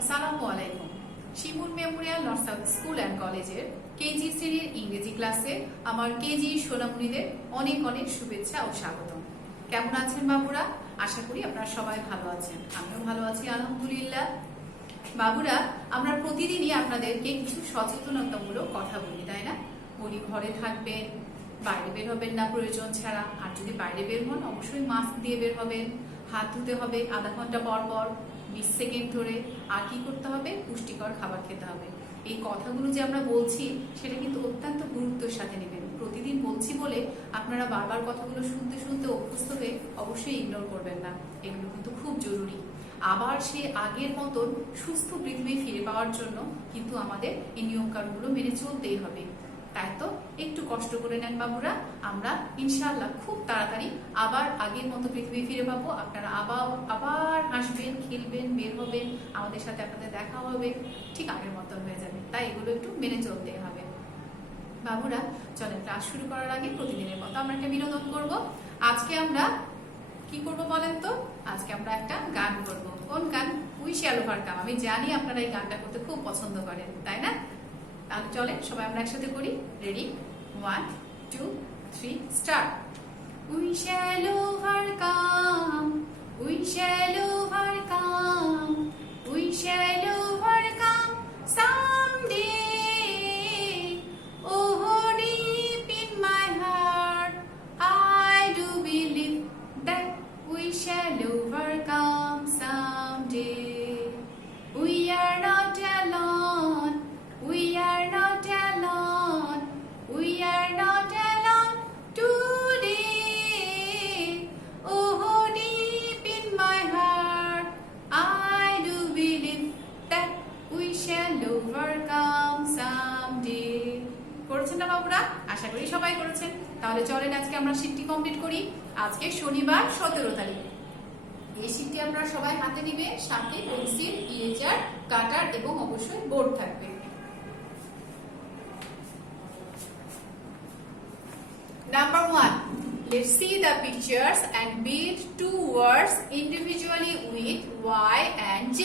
আসসালামু আলাইকুম। Shimul memorial north south school and কলেজের কেজি শ্রেণীর ইংরেজি ক্লাসে আমার কেজি সোনামণিদের অনেক অনেক শুভেচ্ছা ও স্বাগত। কেমন আছেন বাবুরা? আশা করি আপনারা সবাই ভালো আছেন। আমিও ভালো আছি আলহামদুলিল্লাহ। বাবুরা, আমরা প্রতিদিনই আপনাদেরকে কিছু সচেতনতামূলক কথা বলি, তাই না? বলি ঘরে থাকবেন, বাইরে বের হবেন না প্রয়োজন ছাড়া, আর যদি বাইরে বের হন অবশ্যই মাস্ক দিয়ে বের হবেন, হাত ধুতে হবে আধা ঘন্টা পর পর 20 সেকেন্ড ধরে, আর কি করতে হবে? পুষ্টিকর খাবার খেতে হবে। এই কথাগুলো যে আমরা বলছি সেটা কিন্তু অত্যন্ত গুরুত্বের সাথে নেবেন। প্রতিদিন বলছি বলে আপনারা বারবার কথাগুলো শুনতে শুনতে অভ্যস্ত হয়ে অবশ্যই ইগনোর করবেন না। এগুলো কিন্তু খুব জরুরি। আবার সে আগের মতন সুস্থ পৃথিবী ফিরে পাওয়ার জন্য কিন্তু আমাদের এই নিয়মকানুনগুলো মেনে চলতেই হবে। তাই তো একটু কষ্ট করে নেন বাবুরা, আমরা ইনশাআল্লাহ খুব তাড়াতাড়ি আবার আগের মতো পৃথিবী ফিরে পাবো। আপনারা আবার হাসবেন, খেলবেন, বের হবেন, আমাদের সাথে আপনাদের দেখা হবে, ঠিক আগের মতো হয়ে যাবে। তাই এগুলো একটু মেনে চলতে হবে বাবুরা। চলেন, ক্লাস শুরু করার আগে প্রতিদিনের মতো আমরা একটা বিনোদন করব। আজকে আমরা কি করব বলেন তো? আজকে আমরা একটা গান করব। কোন গান? We shall overcome. আমি জানি আপনারা এই গানটা করতে খুব পছন্দ করেন, তাই না? তাহলে চলেন সবাই আমরা একসাথে করি। Ready? 1 2 3 start. We shall overcome, we shall overcome, we shall overcome someday. Oh, deep in my heart, I do believe that we shall overcome someday. We are not alone, we are not alone, we are not alone today. Oh, deep in my heart, I do believe that we shall overcome someday. করেছেন না বাবুরা? আশা করি সবাই করেছেন। তাহলে চলেন আজকে আমরা শীটটি কমপ্লিট করি। আজকে শনিবার 17 তারিখ। এই শীটটি আমরা সবাই হাতে নিবে, সাথে পেন্সিল, ইরেজার, কাটার এবং অবশ্যই বোর্ড থাকবে। Number 1, let's see the pictures and build two words individually with Y and J.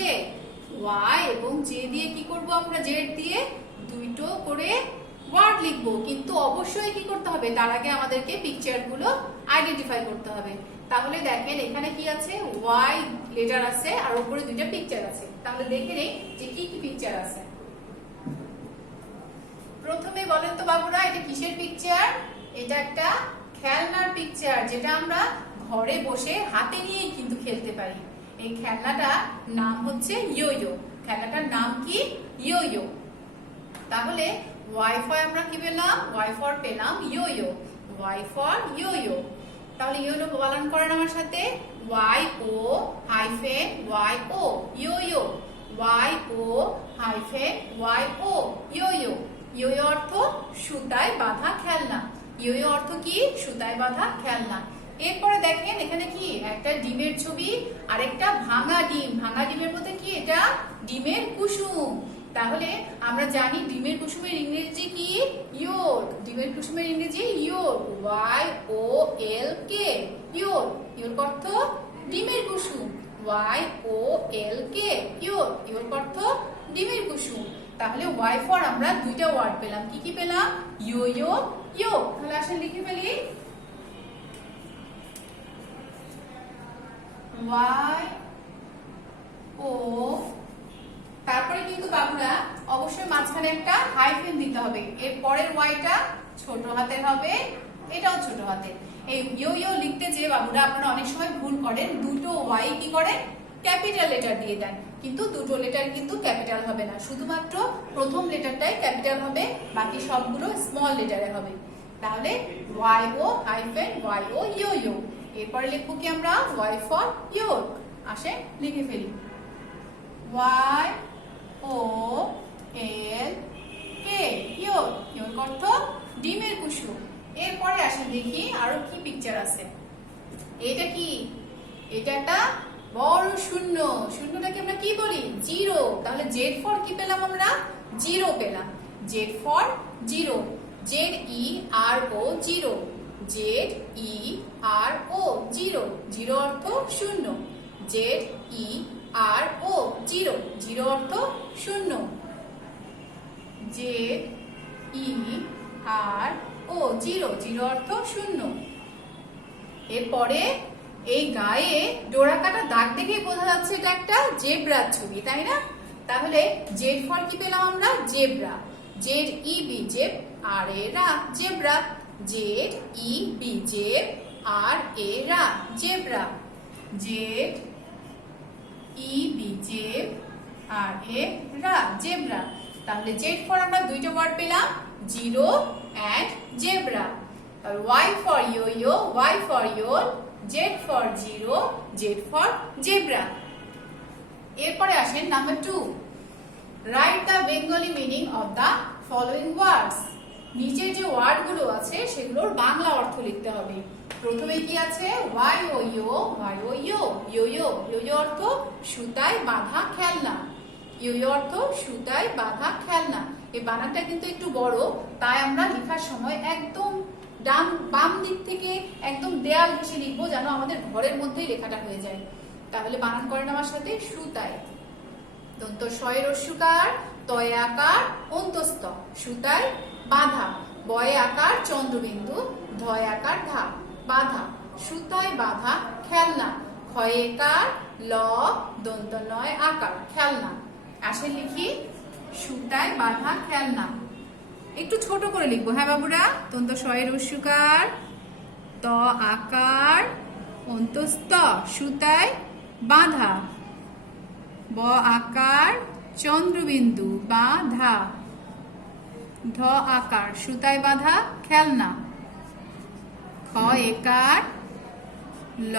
Y এবং J দিয়ে কি করব আমরা? Z দিয়ে দুটো করে ওয়ার্ড লিখবো, কিন্তু অবশ্যই কি করতে হবে? তার আগে আমাদেরকে পিকচারগুলো আইডেন্টিফাই করতে হবে। তাহলে দেখেন এখানে কি আছে? ওয়াই লেটার আছে আর উপরে দুইটা পিকচার আছে। তাহলে দেখে নেই যে কি কি পিকচার আছে। প্রথমে বলেন তো বাবুরা, এটা কিসের পিকচার? এটা একটা খেলনার পিকচার, যেটা আমরা ঘরে বসে হাতে নিয়েই কিন্তু খেলতে পারি। এই খেলনাটার নাম হচ্ছে ইয়ো-ইয়ো। খেলনাটার নাম কি? ইয়ো-ইয়ো। তাহলে ওয়াই ফর আমরা কি পেলাম? ওয়াই ফর পেলাম ইয়ো-ইয়ো। Y for ইয়ো-ইয়ো। তাহলে ইয়ো-ইয়ো বানান করেন আমার সাথে। Y O hyphen Y O, ইয়ো-ইয়ো। Y O hyphen Y O, ইয়ো-ইয়ো। ইয়ো-ইয়ো অর্থ সুতায় বাঁধা খেলনা। ইয়ো-ইয়ো অর্থ কি? সুতায় বাঁধা খেলনা। এরপরে দেখেন এখানে কি? একটা ডিমের ছবি আর একটা ভাঙা ডিম। ভাঙা ডিমের মধ্যে কি? এটা ডিমের কুসুম। তাহলে আমরা জানি ডিমের কুসুমের ইংরেজি কি? ইয়োর্ক। ডিমের কুসুমের ইংরেজি ইয়োর্ক। ওয়াই ও এল কে, ইয়োর্ক। ইয়োর্ক অর্থ ডিমের কুসুম। ওয়াই ও এল কে, ইয়োর্ক। ইয়োর্ক অর্থ ডিমের কুসুম। তাহলে ওয়াই ফর আমরা দুইটা ওয়ার্ড পেলাম। কি কি পেলাম? ইয়ো-ইয়ো, ইয়োর্ক। তাহলে আসেন লিখে ফেলি। ওয়াই ও, তারপরে কিন্তু বাবুরা অবশ্যই মাঝখানে একটা হাইফেন দিতে হবে। এর পরের ওয়াইটা ছোট হাতের হবে, এটাও ছোট হাতের। এই ইয়ো-ইয়ো লিখতে যে বাবুরা আপনারা অনেক সময় ভুল করেন, দুটো ওয়াই কি করেন? ক্যাপিটাল লেটার দিয়ে দেন, কিন্তু দুটো লেটার কিন্তু ক্যাপিটাল হবে না, শুধুমাত্র প্রথম লেটারটাই ক্যাপিটাল হবে, বাকি সবগুলো স্মল লেটারে হবে। তাহলে Y O hyphen Y O yo yo. এরপরে লিখবো কি আমরা? Y for York. আসে লিখে ফেলি। ওয়াই ও এল কে, ইয়োর্ক। ইয়োর্ক অর্থ ডিমের কুসুম। এরপরে আসেন দেখি আরো কি পিকচার আছে। এটা কি? এটা একটা বড় শূন্য। শূন্যটাকে আমরা কি বলি? জিরো। তাহলে জেড ফর কি পেলাম আমরা? জিরো পেলাম। Z for zero. Z E R O, zero. Z E R O, zero. Zero অর্থ শূন্য। Z E R O, zero. Zero অর্থ শূন্য। Z E R O, zero, zero অর্থ শূন্য। এরপরে এই গায়ে ডোরা কাটা দাগ দেখেই বোঝা যাচ্ছে এটা একটা জেব্রার ছবি, তাই না? তাহলে জেড ফর কি পেলাম আমরা? Zebra. Z E B zeb, R A ra, zebra. Z E B zeb, R A ra, zebra. Z E B zeb, R A ra, zebra. তাহলে জেড ফর আমরা দুইটা ওয়ার্ড পেলাম, zero and zebra. Y for yo, Y for your, Z for zero, Z for zebra. এরপরে আসেন number 2, write the Bengali meaning of the following words. নিচের যে word গুলো আছে সেগুলোর বাংলা অর্থ লিখতে হবে। প্রথমে কি আছে? ওয়াই ও ইয়ো, ওয়াই ও ইয়ো, ইয়ো ইয়ো, ইয়ো ইয়ো অর্থ সুতায় বাঁধা খেলনা। ইয়ো ইয়ো অর্থ সুতায় বাঁধা খেলনা। এই বানানটা কিন্তু একটু বড়, তাই আমরা লেখার সময় একদম বাম দিক থেকে একদম দেয়াল ঘেঁষে লিখবো, যেন আমাদের ঘরের মধ্যেই লেখাটা হয়ে যায়। তাহলে বানান করেন আমার সাথে, সুতায়, দন্ত শয়ে রস্যকার, তয়ে আকার, অন্তস্থ, সুতায় বাঁধা, বয়ে আকার চন্দ্রবিন্দু, ধয় আকার ধা, বাঁধা, সুতায় বাঁধা খেলনা, ক্ষয়ে কার, ল দন্ত নয় আকার, খেলনা। আসে লিখি, সুতায় বাঁধা খেলনা। একটু ছোট করে লিখবো, হ্যাঁ বাবুরা? দন্ত শয়ে রস্যকার, ত আকার, অন্তস্থ, সুতায় বাঁধা, ব আকার চন্দ্রবিন্দু, বাঁধা, ধ আকার সুতায় বাঁধা খেলনা, খ একার, ল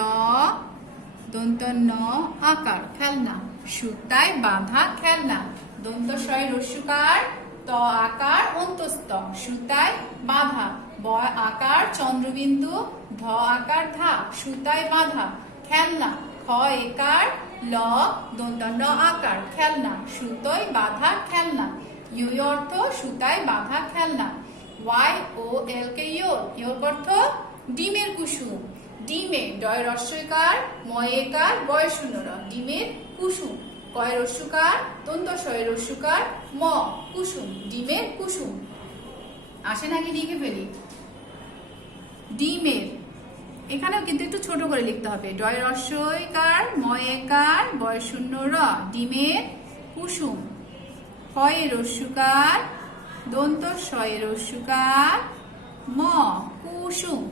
দন্ত ন আকার, খেলনা, সুতায় বাঁধা খেলনা। দন্ত শয় রস্যকার, ত আকার অন্তস্থ, সুতায় বাঁধা, ব আকার চন্দ্রবিন্দু, ধ আকার ধা, সুতায় বাঁধা খেলনা, খ একার, ল দন্ত ন আকার, খেলনা, সুতোয় বাঁধা খেলনা। ইউ অর্থ সুতায় বাঁধা খেলনা। Y O L K yolk, yolk অর্থ ডিমের কুসুম। ডিমে, ডয় রস্যকার, ময়েকার, বয় শূন্য র, ডিমের কুসুম। কয় রস্যকার, দন্ত শয় রস্যকার, ম কুসুম, ডিমের কুসুম। আসেন আগে লিখে ফেলি, ডিমের, এখানেও কিন্তু একটু ছোট করে লিখতে হবে, ডয় রস্যকার, ময়েকার, বয় শূন্য র, ডিমের কুসুম। ক্ষয়ে রস্যকার, দন্ত শয়ে রস্যকার, ম কুসুম,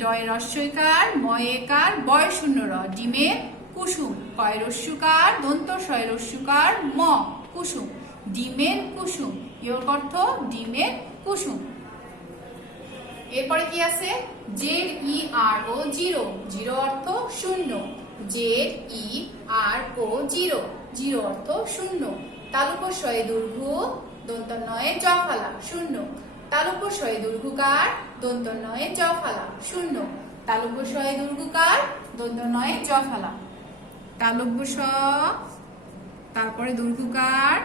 ডয় রস্যকার, ময়েকার, বয় শূন্য র, ডিমের কুসুম। কয় রস্যকার, দন্ত শয় রস্যকার, ম কুসুম, ডিমের কুসুম। ইয়োর অর্থ ডিমের কুসুম। এরপরে কি আছে? Z E R O, zero, zero অর্থ শূন্য। Z E R O, zero, zero অর্থ শূন্য। তালুক শয়ে দীর্ঘ, দন্ত নয়ে জ ফালা, শূন্য। তালুক শয়ে দীর্ঘকার, দন্ত নয়ে জ ফালা, শূন্য। তালুক শয়ে দীর্ঘকার, দন্ত নয়ে জ ফালা, তালব্য স, তারপরে দীর্ঘকার,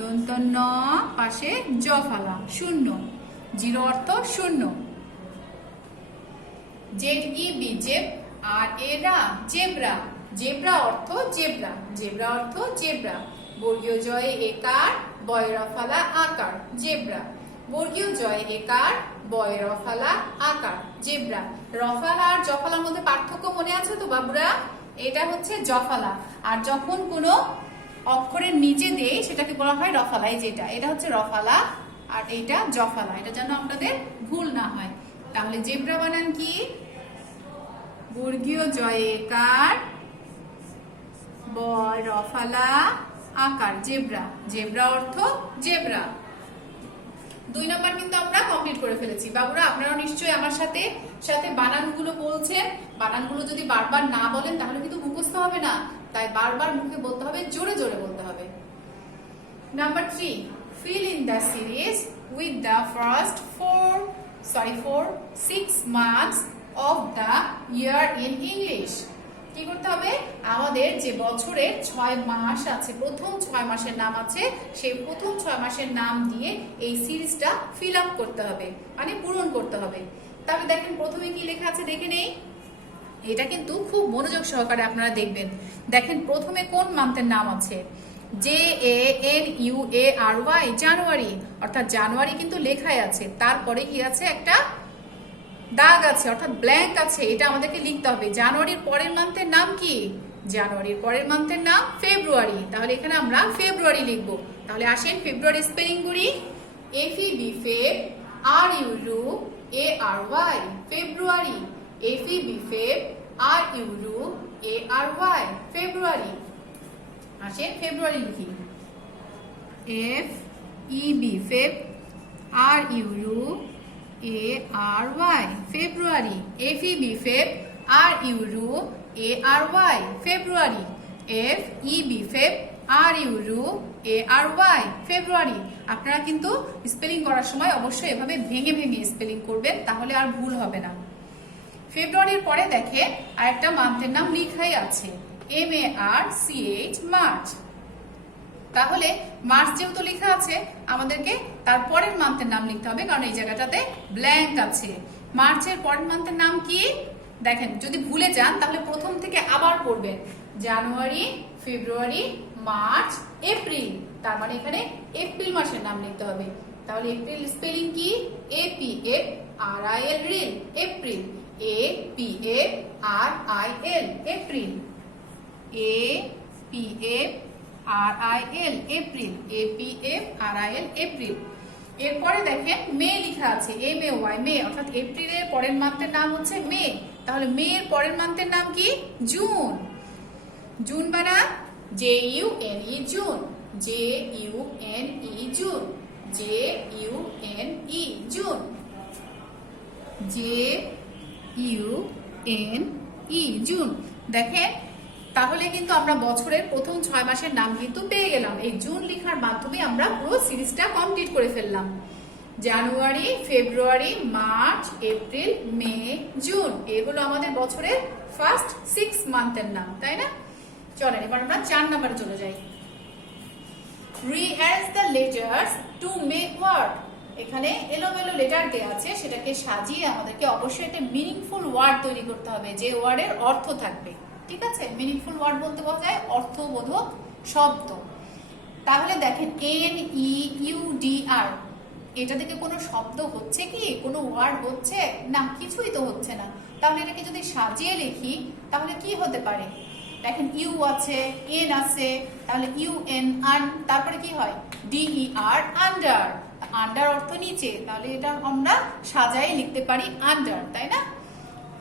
দন্ত ন, পাশে জ ফালা, শূন্য। জিরো অর্থ শূন্য। Z E B zeb, R A ra, zebra. Zebra অর্থ জেব্রা, জেব্রা অর্থ জেব্রা। বর্গীয় জয়ে একার, বয় রফালা আকার, জেব্রা। বর্গীয় জয়ে একার, বয় রফালা আকার, জেব্রা। রফালা আর জফালার মধ্যে পার্থক্য মনে আছে তো বাবুরা? এটা হচ্ছে জফালা, আর যখন কোনো অক্ষরের নিচে দেই সেটাকে বলা হয় রফালা। এই যেটা, এটা হচ্ছে রফালা, আর এইটা জফালা, এটা যেন আপনাদের ভুল না হয়। তাহলে জেব্রা বানান কি? বর্গীয় জয়ে একার, বয় রফালা আকার, জেব্রা। জেব্রা অর্থ জেব্রা। 2 নম্বর কিন্তু আমরা কমপ্লিট করে ফেলেছি। বাবুরা আপনারা নিশ্চয়ই আমার সাথে সাথে বানানগুলো বলছেন। বানানগুলো যদি বারবার না বলেন তাহলে কিন্তু মুখস্থ হবে না, তাই বারবার মুখে বলতে হবে, জোরে জোরে বলতে হবে। Number 3, fill in the series with the first 6 months of the year in English. কি করতে হবে? আমাদের যে বছরের 6 মাস আছে, প্রথম 6 মাসের নাম আছে, সেই প্রথম 6 মাসের নাম দিয়ে এই সিরিজটা ফিল আপ করতে হবে, মানে পূরণ করতে হবে। তাহলে দেখেন প্রথমে কি লেখা আছে দেখে নেই। এটা কিন্তু খুব মনোযোগ সহকারে আপনারা দেখবেন। দেখেন প্রথমে কোন মান্থের নাম আছে? JANUARY, জানুয়ারি। অর্থাৎ জানুয়ারি কিন্তু লেখাই আছে, তারপরে কি আছে, একটা দাগ আছে অর্থাৎ ব্ল্যাঙ্ক আছে, এটা আমাদেরকে লিখতে হবে। জানুয়ারির পরের মান্থের নাম কি? জানুয়ারির পরের মান্থের নাম ফেব্রুয়ারি, তাহলে এখানে আমরা ফেব্রুয়ারি লিখবো। তাহলে আসেন ফেব্রুয়ারি স্পেলিং করি। FEB ফেব, RURU ARY, ফেব্রুয়ারি। FEB ফেব, RURU ARY, ফেব্রুয়ারি। আসেন ফেব্রুয়ারি লিখি। FEB ফেব, RURU ARY, ফেব্রুয়ারি। FEB ফেব, RURU ARY, ফেব্রুয়ারি। FEB ফেব, RURU ARY, ফেব্রুয়ারি। আপনারা কিন্তু স্পেলিং করার সময় অবশ্যই এভাবে ভেঙে ভেঙে স্পেলিং করবেন, তাহলে আর ভুল হবে না। ফেব্রুয়ারির পরে দেখে আরেকটা মান্থের নাম লিখাই আছে, MARCH, মার্চ। তাহলে মার্চ যেহেতু লেখা আছে, আমাদেরকে তার পরের মান্থের নাম লিখতে হবে, কারণ এই জায়গাটাতে ব্ল্যাঙ্ক আছে। মার্চের পরের মান্থের নাম কি? দেখেন, যদি ভুলে যান তাহলে প্রথম থেকে আবার পড়বেন। জানুয়ারি, ফেব্রুয়ারি, মার্চ, এপ্রিল, তার মানে এখানে এপ্রিল মাসের নাম লিখতে হবে। তাহলে এপ্রিল স্পেলিং কি? APFRIL, reel, April. APFRIL, April. APFRIL, April. APFRIL, April. এরপরে দেখেন মে লেখা আছে, MAY, মে, অর্থাৎ এপ্রিলের পরের মান্থের নাম হচ্ছে মে। তাহলে মে এর পরের মান্থের নাম কি? জুন। জুন বানা JUNE, June. JUNE, June. JUNE, June. JUNE, June. দেখেন, তাহলে কিন্তু আমরা বছরের প্রথম 6 মাসের নাম কিন্তু পেয়ে গেলাম। এই জুন লেখার মাধ্যমে আমরা পুরো সিরিজটা কমপ্লিট করে ফেললাম। জানুয়ারি, ফেব্রুয়ারি, মার্চ, এপ্রিল, মে, জুন, এগুলো আমাদের বছরের ফার্স্ট 6 মান্থের নাম, তাই না? চলেন এবার আমরা 4 নম্বরে চলে যাই। Rearrange the letters to make word. এখানে এলোমেলো লেটার দেয়া আছে, সেটাকে সাজিয়ে আমাদেরকে অবশ্যই একটা মিনিংফুল ওয়ার্ড তৈরি করতে হবে, যে ওয়ার্ডের অর্থ থাকবে। ঠিক আছে, মিনিংফুল ওয়ার্ড বলতে বোঝায় অর্থবোধক শব্দ। তাহলে দেখেন NEUDR, এটা থেকে কোনো শব্দ হচ্ছে কি? কোনো ওয়ার্ড হচ্ছে না? কিছুই তো হচ্ছে না। তাহলে এটাকে যদি সাজিয়ে লিখি তাহলে কি হতে পারে? দেখেন ইউ আছে, এন আছে, তাহলে UN, তারপরে কি হয়? DER, under. আন্ডার অর্থ নিচে, তাহলে এটা আমরা সাজাই লিখতে পারি আন্ডার, তাই না?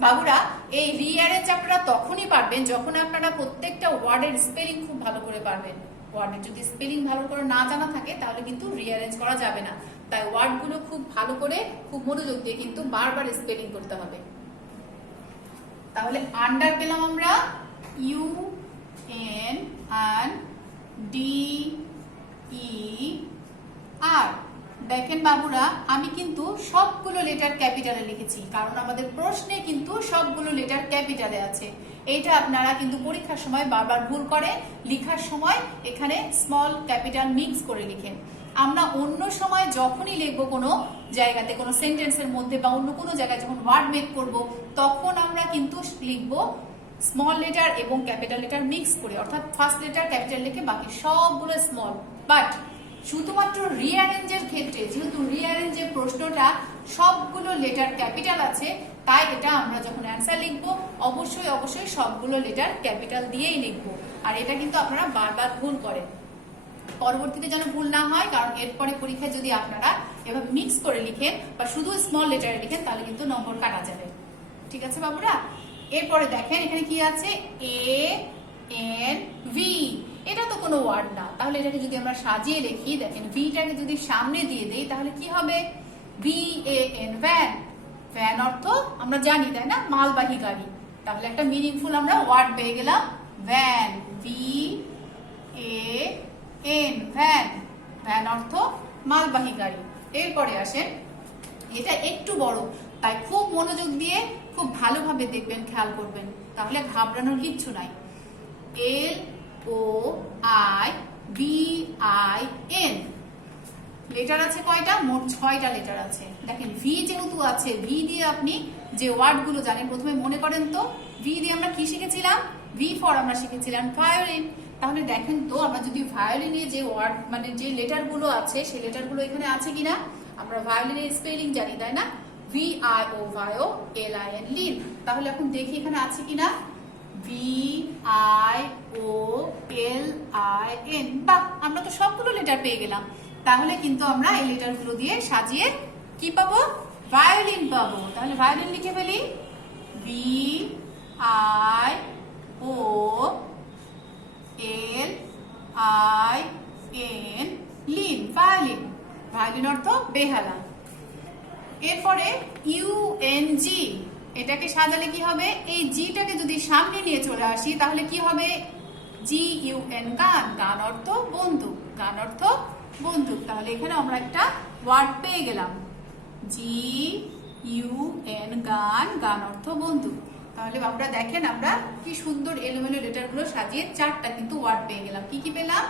বাবুরা, এই রিঅ্যারেঞ্জ আপনারা তখনই পারবেন যখন আপনারা প্রত্যেকটা ওয়ার্ডের স্পেলিং খুব ভালো করে পারবেন। ওয়ার্ডের যদি স্পেলিং ভালো করে না জানা থাকে তাহলে কিন্তু রিঅ্যারেঞ্জ করা যাবে না। তাই ওয়ার্ডগুলো খুব ভালো করে, খুব মনোযোগ দিয়ে কিন্তু বারবার স্পেলিং করতে হবে। তাহলে আন্ডার পেলাম আমরা UNDER। দেখেন বাবুরা, আমি কিন্তু সবগুলো লেটার ক্যাপিটালে লিখেছি, কারণ আমাদের প্রশ্নে কিন্তু সবগুলো লেটার ক্যাপিটালে আছে। এইটা আপনারা কিন্তু পরীক্ষার সময় বারবার ভুল করে, লেখার সময় এখানে স্মল ক্যাপিটাল মিক্স করে লিখেন। আমরা অন্য সময় যখনই লিখবো কোনো জায়গাতে, কোনো সেন্টেন্সের মধ্যে বা অন্য কোনো জায়গায় যখন ওয়ার্ড মেক করব, তখন আমরা কিন্তু লিখবো স্মল লেটার এবং ক্যাপিটাল লেটার মিক্স করে, অর্থাৎ ফার্স্ট লেটার ক্যাপিটাল লিখে বাকি সবগুলো স্মল। বাট শুধুমাত্র রিঅ্যারেঞ্জের ক্ষেত্রে, যেহেতু রিঅ্যারেঞ্জের প্রশ্নটা সবগুলো লেটার ক্যাপিটাল আছে, তাই এটা আমরা যখন অ্যান্সার লিখবো অবশ্যই অবশ্যই সবগুলো লেটার ক্যাপিটাল দিয়েই লিখবো। আর এটা কিন্তু আপনারা বারবার ভুল করেন, পরবর্তীতে যেন ভুল না হয়, কারণ এরপরে পরীক্ষায় যদি আপনারা এভাবে মিক্স করে লিখেন বা শুধু স্মল লেটারে লিখেন তাহলে কিন্তু নম্বর কাটা যাবে। ঠিক আছে বাবুরা? এরপরে দেখেন এখানে কি আছে, ANV, এটা তো কোনো ওয়ার্ড না, তাহলে এটাকে যদি আমরা সাজিয়ে লিখি, দেখেন ভিটাকে যদি সামনে দিয়ে দেই তাহলে কি হবে? VAN, van. ভ্যান অর্থ আমরা জানি, তাই না? মালবাহী গাড়ি। তাহলে একটা মিনিংফুল আমরা ওয়ার্ড পেয়ে গেলাম, ভ্যান। VAN, van. ভ্যান অর্থ মালবাহী গাড়ি। এরপরে আসেন, এটা একটু বড়, তাই খুব মনোযোগ দিয়ে খুব ভালোভাবে দেখবেন, খেয়াল করবেন, তাহলে ঘাবড়ানোর কিচ্ছু নাই। LOIVIN, লেটার আছে কয়টা? মোট 6টা লেটার আছে। দেখেন ভি যেহেতু আছে, ভি দিয়ে আপনি যে ওয়ার্ডগুলো জানেন প্রথমে মনে করেন তো। ভি দিয়ে আমরা কি শিখেছিলাম? ভি ফর আমরা শিখেছিলাম ভায়োলিন। তাহলে দেখেন তো আমরা যদি ভায়োলিনে যে ওয়ার্ড মানে যে লেটারগুলো আছে সেই লেটারগুলো এখানে আছে কিনা। আমরা ভায়োলিনের স্পেলিং জানি তাই না, VIO ভায়ো, LIN লিন। তাহলে এখন দেখি এখানে আছে কিনা, VIOLIN। বাহ, আমরা তো সবগুলো লেটার পেয়ে গেলাম। তাহলে কিন্তু আমরা এই লেটারগুলো দিয়ে সাজিয়ে কি পাবো, ভায়োলিন পাবো। তাহলে ভায়োলিন লিখে ফেলি, VIOLIN লিন, ভায়োলিন। ভায়োলিন অর্থ বেহালা। এরপরে UNG, এটাকে সাজালে কি হবে, এই জিটাকে যদি সামনে নিয়ে চলে আসি তাহলে কি হবে, GUN গান, গান অর্থ বন্দুক, গান অর্থ বন্দুক। তাহলে এখানে আমরা একটা ওয়ার্ড পেয়ে গেলাম, GUN গান, গান অর্থ বন্দুক। তাহলে আমরা দেখেন আমরা কি সুন্দর এলোমেলো লেটারগুলো সাজিয়ে চারটা কিন্তু ওয়ার্ড পেয়ে গেলাম। কি কি পেলাম,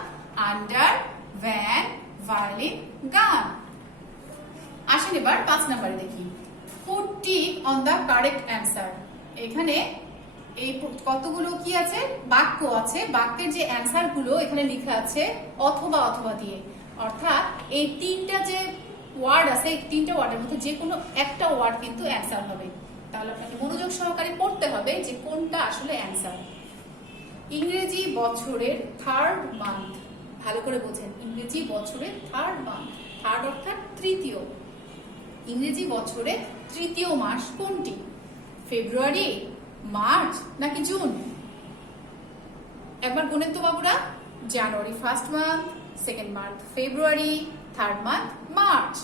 আন্ডার, ভ্যান, ভায়োলিন, গান। আসেন এবার 5 নম্বরে দেখি, put tick on the correct answer. এখানে এই কতগুলো কি আছে, বাক্য আছে, বাক্যের যে অ্যান্সার গুলো এখানে লেখা আছে অথবা, অথবা দিয়ে। অর্থাৎ এই তিনটা যে ওয়ার্ড আছে, এই তিনটা ওয়ার্ডের মধ্যে যে কোনো একটা ওয়ার্ড কিন্তু অ্যান্সার হবে। তাহলে আপনাকে মনোযোগ সহকারে পড়তে হবে যে কোনটা আসলে অ্যান্সার। ইংরেজি বছরের থার্ড মান্থ, ভালো করে বোঝেন, ইংরেজি বছরের থার্ড মান্থ, থার্ড অর্থাৎ তৃতীয়। ইংরেজি বছরে তৃতীয় মাস কোনটি, ফেব্রুয়ারি, মার্চ নাকি জুন? একবার গুনেন তো বাবুরা, January first month, second month February, third month March.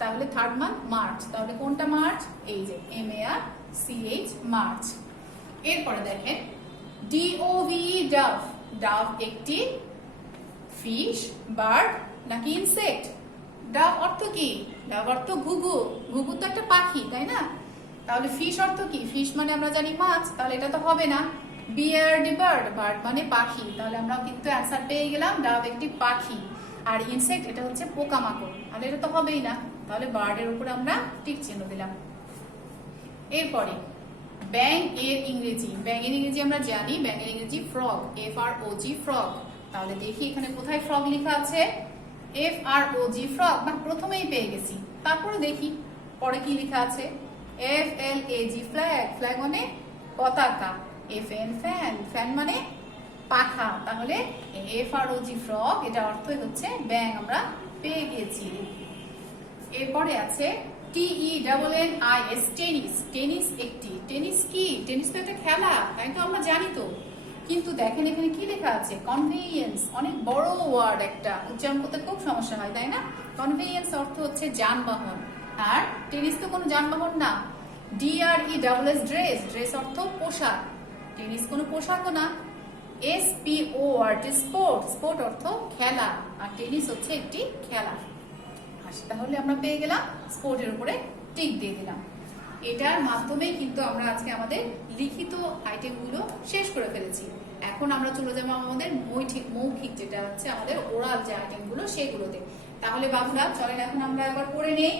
তাহলে থার্ড মান্থ মার্চ, তাহলে কোনটা মার্চ, এই যে MARCH, মার্চ। এরপরে দেখেন DOVE, ডাভ, ডাভ একটি ফিশ, বার্ড নাকি ইনসেক্ট? ডাভ অর্থ কি, ডাভ অর্থ ঘুঘু, ঘুঘু তো একটা পাখি তাই না। তাহলে ফিশ অর্থ কি, ফিশ মানে আমরা জানি মাছ, তাহলে এটা তো হবে না। বিয়ার্ড, বার্ড, বার্ড মানে পাখি, তাহলে আমরা কিন্তু অ্যান্সার পেয়ে গেলাম, ডাভ একটি পাখি। আর ইনসেক্ট এটা হচ্ছে পোকামাকড়, তাহলে এটা তো হবেই না। তাহলে বার্ডের উপরে আমরা টিক চিহ্ন দিলাম। এরপরে ব্যাং এর ইংরেজি, ব্যাং এর ইংরেজি আমরা জানি, ব্যাং এর ইংরেজি ফ্রগ, FROG ফ্রগ। তাহলে দেখি এখানে কোথায় ফ্রগ লেখা আছে, FROG ফ্রগ, বা প্রথমেই পেয়ে গেছি। তারপরে দেখি পরে কি লেখা আছে, FLAG ফ্ল্যাগ, ফ্ল্যাগ মানে পতাকা, FN ফ্যান, ফ্যান মানে পাখা। তাহলে FROG ফ্রগ, এটা অর্থ হচ্ছে ব্যাং, আমরা পেয়ে গেছি। এরপরে আছে TENNIS, টেনিস, টেনিস একটি, টেনিস কি, টেনিস তো একটা খেলা তাই তো আমরা জানি তো। কিন্তু দেখেন এখানে কি লেখা আছে, কনভেনিয়েন্স, অনেক বড় ওয়ার্ড, একটা উচ্চারণ করতে খুব সমস্যা হয় তাই না। কনভেনিয়েন্স অর্থ হচ্ছে যানবাহন, আর টেনিস তো কোনো যানবাহন না। DRESS, ড্রেস, ড্রেস অর্থ পোশাক, টেনিস কোনো পোশাকও না। SPORT, স্পোর্ট, স্পোর্ট অর্থ খেলা, আর টেনিস হচ্ছে একটি খেলা। তাহলে আমরা পেয়ে গেলাম, স্পোর্টের উপরে টিক দিয়ে দিলাম। এটার মাধ্যমে কিন্তু আমরা আজকে আমাদের লিখিত আইটেমগুলো শেষ করে ফেলেছি। এখন আমরা চলে যাবো আমাদের মৌখিক যেটা হচ্ছে আমাদের ওরাল যে আইটেমগুলো সেগুলোতে। তাহলে বাবুরা চলেন এখন আমরা একবার পড়ে নেই।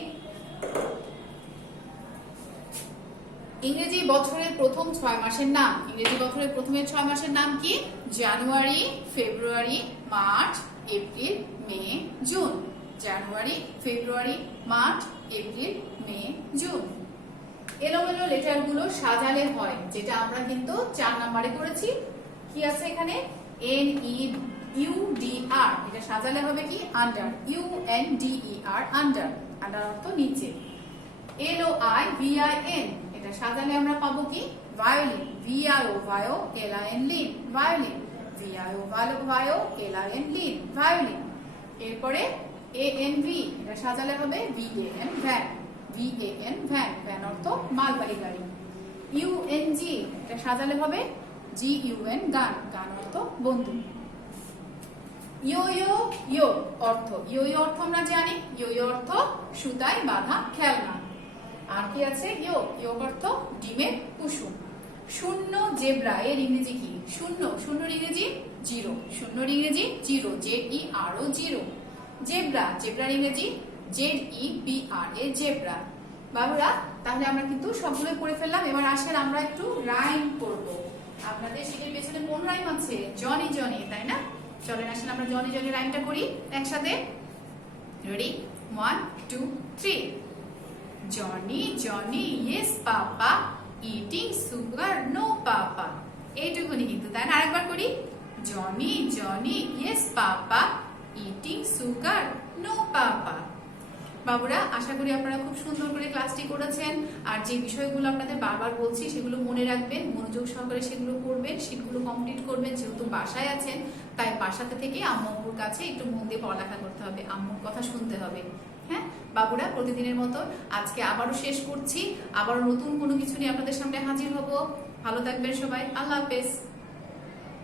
ইংরেজি বছরের প্রথম 6 মাসের নাম, ইংরেজি বছরের প্রথমের 6 মাসের নাম কি, জানুয়ারি, ফেব্রুয়ারি, মার্চ, এপ্রিল, মে, জুন। জানুয়ারি, ফেব্রুয়ারি, মার্চ, এপ্রিল, মে, জুন। এলোমেলো লেটারগুলো সাজালে হয়, যেটা আমরা কিন্তু 4 নম্বরে করেছি। কি আছে এখানে, NEUDR, এটা সাজালে হবে কি, আন্ডার, UNDER, আন্ডার, আন্ডার অর্থ নিচে। LOIVIN, এটা সাজালে আমরা পাবো কি, violin, VIO vio, LIN lin, violin, VIO vio, LIN lin, violin. এরপরে ANV, এটা সাজালে হবে VAN van, VAN van, van অর্থ মালবাহী গাড়ি। UNG, এটা সাজালে হবে GUN গান, গান অর্থ বন্ধু। ইয়ো ইয়ো অর্থ, ইয়ো অর্থ আমরা জানি, ইয়ো অর্থ সুতায় বাঁধা খেলনা। আর কি আছে, ইয়ো অর্থ ডিমের কুসুম। শূন্য জেব্রা, এর ইংরেজি কি, শূন্য, শূন্যর ইংরেজি জিরো, শূন্যর ইংরেজি জিরো, ZERO জিরো। জেব্রা, জেব্রার ইংরেজি ZEBRA, জেব্রা। বাবুরা তাহলে আমরা কিন্তু সবগুলো পড়ে ফেললাম। এবার আসেন আমরা একটু রাইম করব। আপনাদের সেটার পেছনে কোন রাইম আছে, জনি জনি, তাই না। চলেন আসেন আমরা জনি জনি রাইমটা করি একসাথে। Ready, 1 2 3। Johnny Johnny yes papa, eating sugar no papa. এইটুকুনি কিন্তু, তাই না? আরেকবার করি, Johnny Johnny yes papa, eating sugar no papa. বাবুরা, আশা করি আপনারা খুব সুন্দর করে ক্লাসটি করেছেন। আর যে বিষয়গুলো আপনাদের বারবার বলছি সেগুলো মনে রাখবেন, মনোযোগ সহকারে সেগুলো করবেন, সেগুলো কমপ্লিট করবেন। যেহেতু বাসায় আছেন, তাই বাসাতে থেকে আম্মুর কাছে একটু মন দিয়ে পড়ালেখা করতে হবে, আম্মুর কথা শুনতে হবে। হ্যাঁ বাবুরা, প্রতিদিনের মতো আজকে আবারও শেষ করছি। আবারও নতুন কোনো কিছু নিয়ে আপনাদের সামনে হাজির হব। ভালো থাকবেন সবাই, আল্লাহ হাফেজ।